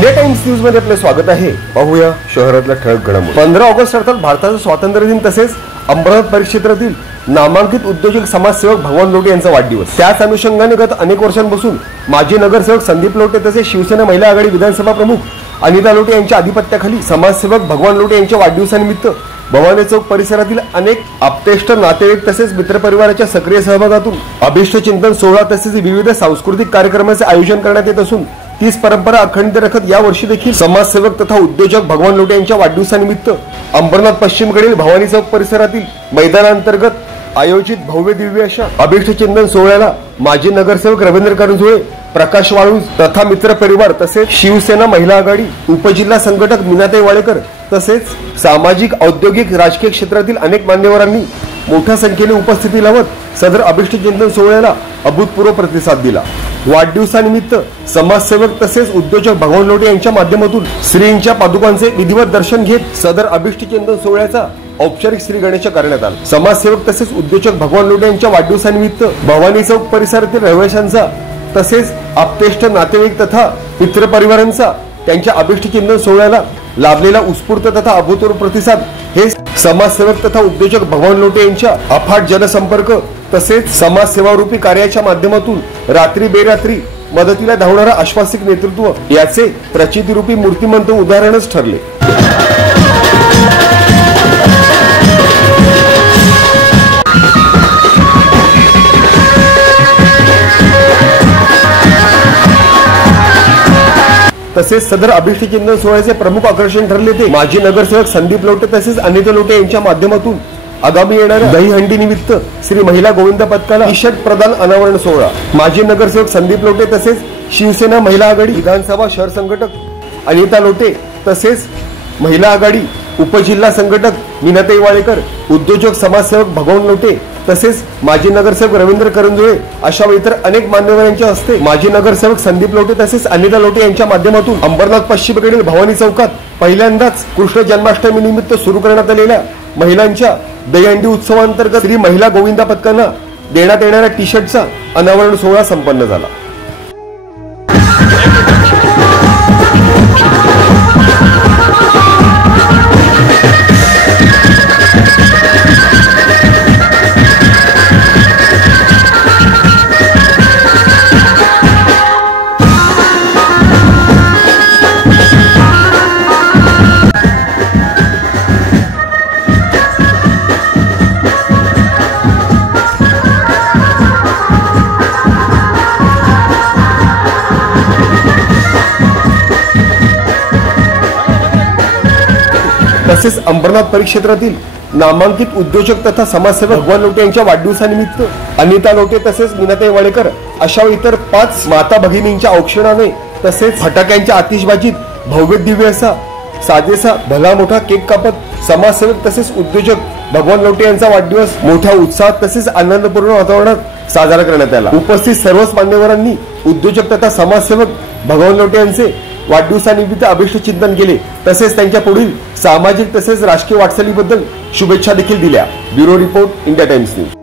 India times news मध्ये आपले स्वागत आहे। पाहूया शहरातल्या ठळक घडामोडी। 15 ऑगस्ट अर्थात भारताचा स्वातंत्र्य दिन तसेच अंबरनाथ परिक्षेत्रातील नामांकित उद्योजक समाजसेवक भगवान लोटे यांचा वाढदिवस। त्याच अनुषंगाने गत अनेक वर्षांपासून माजी नगरसेवक संदीप लोटे तसेच शिवसेना महिला आघाडी विधानसभा प्रमुख अनिता लोटे यांच्या अधिपत्याखाली समाजसेवक भगवान लोटे यांच्या वाढदिवसानिमित्त भवानी चौक परिसरातील अनेक आप्तेष्ट नातेवाईक तसेच मित्रपरिवाराच्या सक्रिय सहभागातून अभिष्ट चिंतन सोहळा तसेच विविध सांस्कृतिक कार्यक्रमांचे आयोजन करण्यात येत असून तीच परंपरा अखंडित रखत या वर्षी देखील समाजसेवक तथा उद्योजक भगवान लोटे यांच्या वाढदिवसानिमित्त अंबरनाथ पश्चिमकडील भवानी चौक परिसरातील मैदानांतर्गत आयोजित भव्य दिव्य अशा अभिष्ट चिंतन सोहळ्याला माजी नगरसेवक रवींद्र करंजुळे, प्रकाश वाळुंज तथा मित्र परिवार तसेच शिवसेना महिला आघाडी उपजिल्हा संघटक मीनाताई वाळेकर तसेच सामाजिक औद्योगिक राजकीय क्षेत्रातील अनेक मान्यवरांनी मोठ्या संख्येने उपस्थिती लावत सदर अभिष्ट चिंतन सोहळ्याला अभूतपूर्व प्रतिसाद दिला। वाढदिवसानिमित्त समाजसेवक तसेच उद्योजक भगवान लोटे यांच्या माध्यमातून श्रींच्या पादुकांचे विधिवत दर्शन घेत सदर अभिष्ट चिंतन सोहळ्याचा औपचारिक श्री गणेश करण्यात आला। समाजसेवक तसेच उद्योजक भगवान लोटे यांच्या वाढदिवसानिमित्त भवानी चौक परिसरातील रहिवाशांचा तसेच आप्तेष्ट नातेवाईक तथा मित्र परिवारांचा त्यांच्या अभिष्ट चिंतन सोहळ्याला लाभलेला उत्स्फूर्त तथा अभूतपूर्व प्रतिसाद हे समाजसेवक तथा उद्योजक भगवान लोटे यांच्या अफाट जनसंपर्क तसेच समाजसेवारूपी कार्याच्या माध्यमातून रात्री बेरात्री मदतीला धावणारा आश्वासिक नेतृत्व याचे प्रचितीरूपी मूर्तिमंत उदाहरणच ठरले। तसेच सदर अभिष्ट चिंतन सोहळ्याचे प्रमुख आकर्षण ठरले ते माजी नगरसेवक संदीप लोटे तसेच अनिता लोटे यांच्या माध्यमातून आगामी येणाऱ्या दहीहंडी निमित्त श्री महिला गोविंद पथकाला टी-शर्ट प्रदान अनावरण सोहळा। माजी नगरसेवक संदीप लोटे तसेच शिवसेना महिला आघाडी विधानसभा शहर संघटक अनिता लोटे तसेच महिला आघाडी उपजिल्हा संघटक मीनाताई वाळेकर, उद्योजक समाजसेवक भगवान लोटे तसेच माजी नगरसेवक रवींद्र करंजुळे अशा इतर अनेक मान्यवरांच्या हस्ते माजी नगरसेवक संदीप लोटे तसेच अनिता लोटे यांच्या माध्यमातून अंबरनाथ पश्चिमेकडील भवानी चौकात पहिल्यांदाच कृष्ण जन्माष्टमी निमित्त सुरू करण्यात आलेल्या महिलांच्या दहीहंडी उत्सवांतर्गत श्री महिला गोविंदा पथकांना देण्यात येणाऱ्या टी-शर्टचा अनावरण सोहळा संपन्न झाला। तसेच अंबरनाथ परिक्षेत्रातील नामांकित उद्योजक तथा समाजसेवक भगवान लोटे यांच्या वाढदिवसानिमित्त अनिता लोटे तसेच मीनाताई वाळेकर अशा इतर 5 माता भगिनींच्या औक्षणाने तसेच फटाक्यांच्या आतिषबाजीत भव्य दिव्य असा साजेसा भला मोठा केक कापत समाजसेवक तसेच उद्योजक भगवान लोटे यांचा वाढदिवस मोठ्या उत्साहात तसेच आनंदपूर्ण वातावरणात साजरा करण्यात आला। उपस्थित सर्वच मान्यवरांनी उद्योजक तथा समाजसेवक भगवान लोटे यांचे वाढदिवसानिमित्त अभिष्ट चिंतन केले तसेच त्यांच्या पुढील सामाजिक तसेच राजकीय वाटचालीबद्दल शुभेच्छा देखील दिल्या। Bureau report, India times news.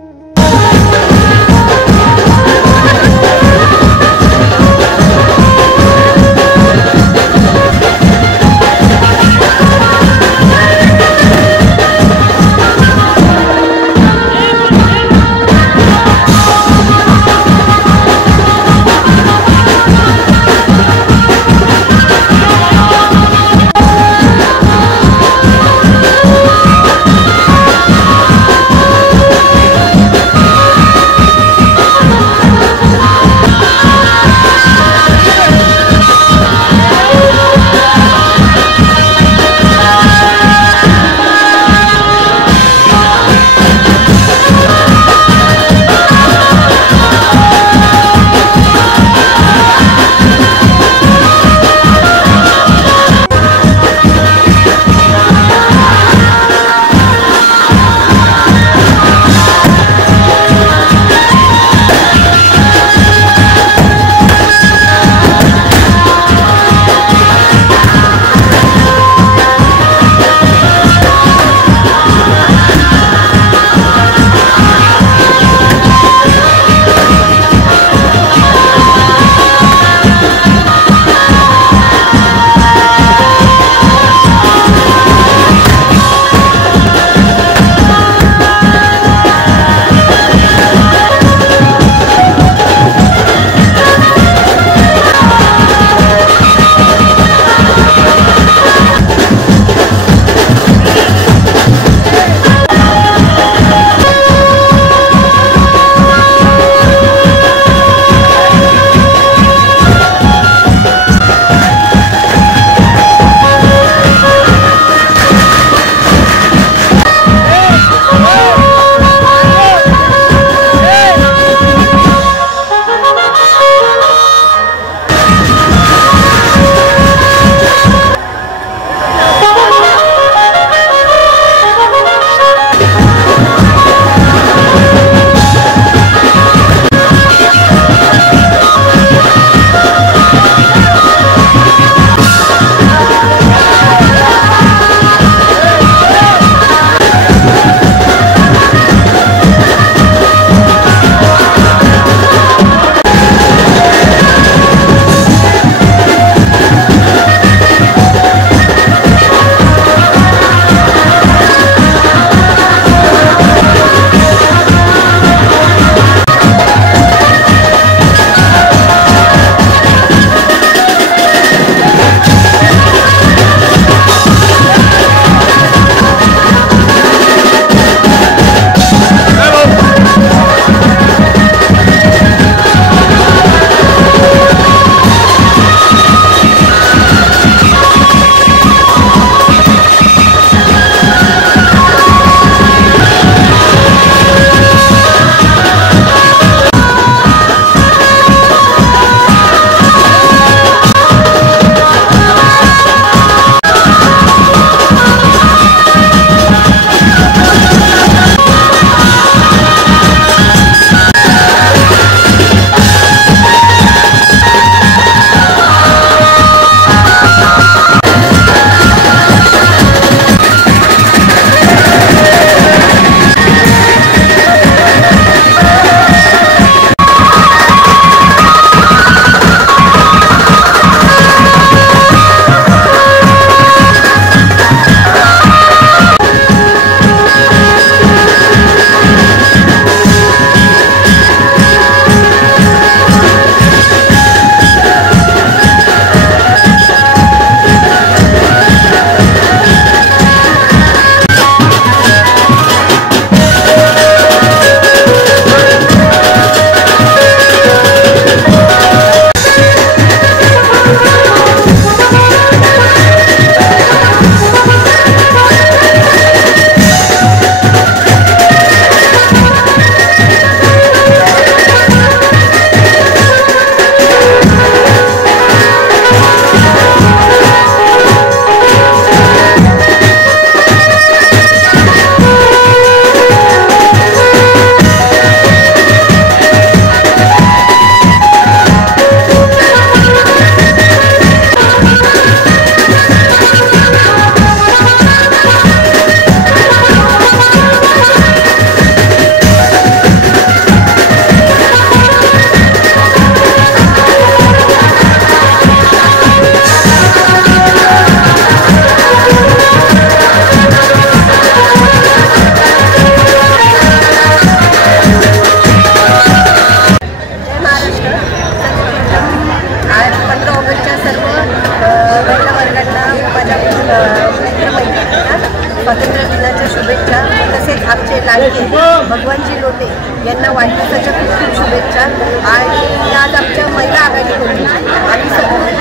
त्यांना वाढदिवसाच्या खूप खूप शुभेच्छा. आणि आज आमच्या महिला आघाडीकडून आम्ही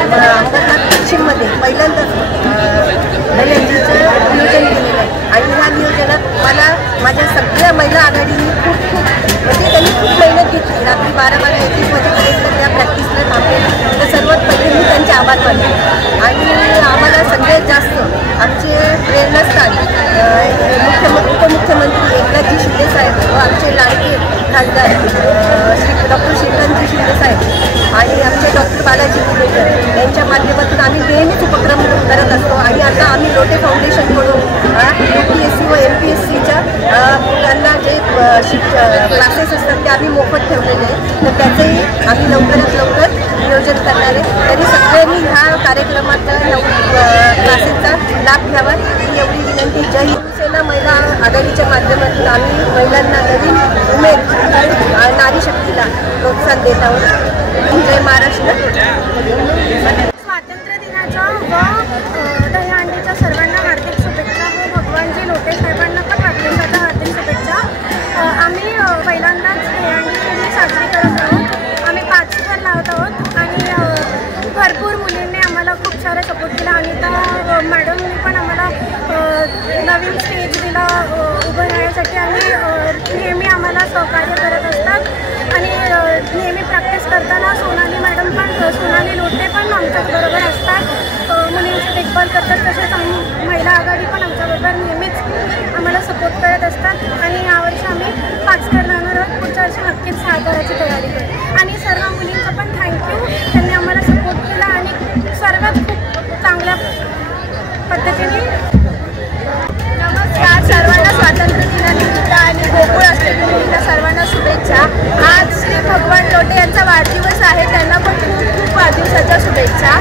अंबरनाथ पश्चिममध्ये पहिल्यांदाच दहीहंडीचं नियोजन केलेलं आहे. आणि ह्या नियोजनात मला माझ्या सगळ्या महिला आघाडीने खूप म्हणजे त्यांनी खूप मेहनत घेतली. रात्री 12-1 वाजेपर्यंत त्या प्रॅक्टिसला थांबलेल्या. तर सर्वात पहिले मी त्यांचे आभार मानले. आणि आम्हाला सगळ्यात जास्त आमचे प्रेरणास्थान उपमुख्यमंत्री एकनाथजी शिंदे साहेब व आमचे लाडके खासदार डॉक्टर श्रीकांतजी शिंदे साहेब आणि आमचे डॉक्टर बालाजी कुलेकर यांच्या माध्यमातून आम्ही नेहमीच उपक्रम करत असतो. आणि आता आम्ही लोटे फाउंडेशनकडून UPSC व MPSCच्या मुलांना जे क्लासेस असतात ते आम्ही मोफत ठेवलेले आहे. तर त्याचंही आम्ही लवकरात लवकर नियोजन करणार आहे. तरी सगळ्यांनी ह्या कार्यक्रमाचा क्लासेसचा लाभ घ्यावा ही एवढी विनंती. जय शिवसेना महिला आघाडीच्या माध्यमातून आम्ही महिलांना नवीन उमेद नारी शक्तीला प्रोत्साहन देत आहोत. जय महाराष्ट्र. स्वातंत्र्य दिनाच्या व दहीहंडीच्या सर्वांना हार्दिक शुभेच्छा व भगवानजी लोटे साहेबांना पण वाढदिवसाच्या हार्दिक शुभेच्छा. आम्ही पहिल्यांदाच दहीहंडी साजरी करत आहोत. आम्ही 5 थर लावत आहोत आणि भरपूर मुलींनी आम्हाला खूप सारा सपोर्ट केला. अनिता मॅडमनी पण आम्हाला नवीन स्टेज दिला उभं राहण्यासाठी आणि नेहमी आम्हाला सहकार्य करत असतात. आणि नेहमी प्रॅक्टिस करताना सोनाली मॅडम पण सोनाली लोटे पण आमच्याबरोबर असतात. मुलींची देखभाल करतात. तसेच आम्ही महिला आघाडी पण आमच्याबरोबर नेहमीच आम्हाला सपोर्ट करत असतात. आणि यावर्षी आम्ही 5 थर लावणार आहोत. पुढच्या वर्षी नक्कीच 6 थराची तयारी करू. आणि सर्व मुलींचं पण थँक्यू. त्यांनी आम्हाला सपोर्ट केला आणि सर्वात खूप चांगल्या पद्धतीने. नमस्कार सर्वांना. स्वातंत्र्य दिनानिमित्त आणि गोकुळ अष्टमीनिमित्त सर्वांना शुभेच्छा. आज श्री भगवान लोटे यांचा वाढदिवस आहे. त्यांना पण खूप खूप वाढदिवसाच्या शुभेच्छा.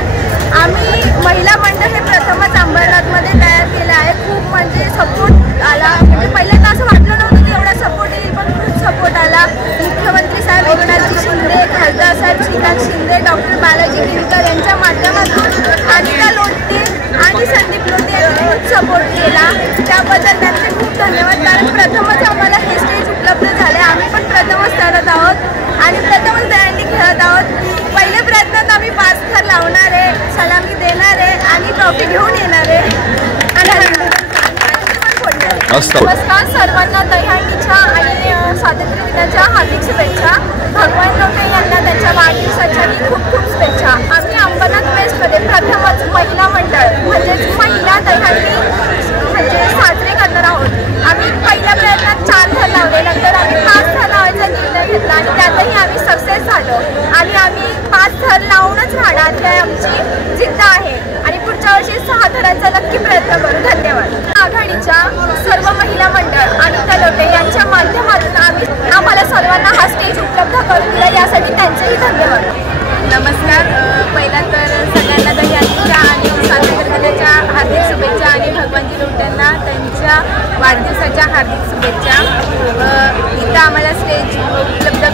आम्ही महिला मंडळ हे प्रथमच अंबरनाथमध्ये तयार केलं आहे. खूप म्हणजे सपोर्ट आला. म्हणजे पहिल्यांदा असं वाटलं नव्हतं की एवढा सपोर्ट येईल पण खूप सपोर्ट आला. मुख्यमंत्री साहेब एकनाथजी शिंदे, खासदार साहेब श्रीकांत शिंदे, डॉक्टर बालाजी कुलेकर यांच्या माध्यमातून अनिता लोटे आणि संदीप लोटे यांनी खूप सपोर्ट केला. त्याबद्दल त्यांचे खूप धन्यवाद. कारण प्रथमच आम्हाला हे स्टेज उपलब्ध झाले. आम्ही पण प्रथमच करत आहोत आणि प्रथमच दहीहंडी खेळत आहोत. पहिल्या प्रयत्नात आम्ही 5 थर लावणार आहे, सलामी देणार आहे आणि ट्रॉफी घेऊन येणार आहे. नमस्कार सर्वांना. दहीहंडीच्या आणि स्वातंत्र्य दिनाच्या हार्दिक शुभेच्छा. भगवान लोटे यांना त्यांच्या वाढदिवसाच्या खूप खूप शुभेच्छा. आम्ही अंबरनाथ वेस्टमध्ये प्रथमच महिला मंडळ म्हणजेच महिला दहीहंडी म्हणजे साजरे करणार आहोत. आम्ही पहिल्या प्रयत्नात 4 थर लावले. नंतर आम्ही 5 थर लावायचा निर्णय घेतला आणि त्यातही आम्ही सक्सेस झालो. आणि आम्ही 5 थर लावूनच राहणार ही आमची जिद्द आहे. आणि पुढच्या वर्षी 6 थरांचा नक्की प्रयत्न करू. धन्यवाद. आघाडीच्या सर्व महिला मंडळ अनिता लोटे यांच्या माध्यमातून आम्हाला सर्वांना हा स्टेज उपलब्ध करून दिला यासाठी त्यांचेही धन्यवाद. नमस्कार. पहिला तर सगळ्यांना दहीहंडीच्या आणि स्वातंत्र्य दिनाच्या हार्दिक शुभेच्छा आणि भगवानजी लोटेंना त्यांच्या वाढदिवसाच्या हार्दिक शुभेच्छा. इथं आम्हाला स्टेज उपलब्ध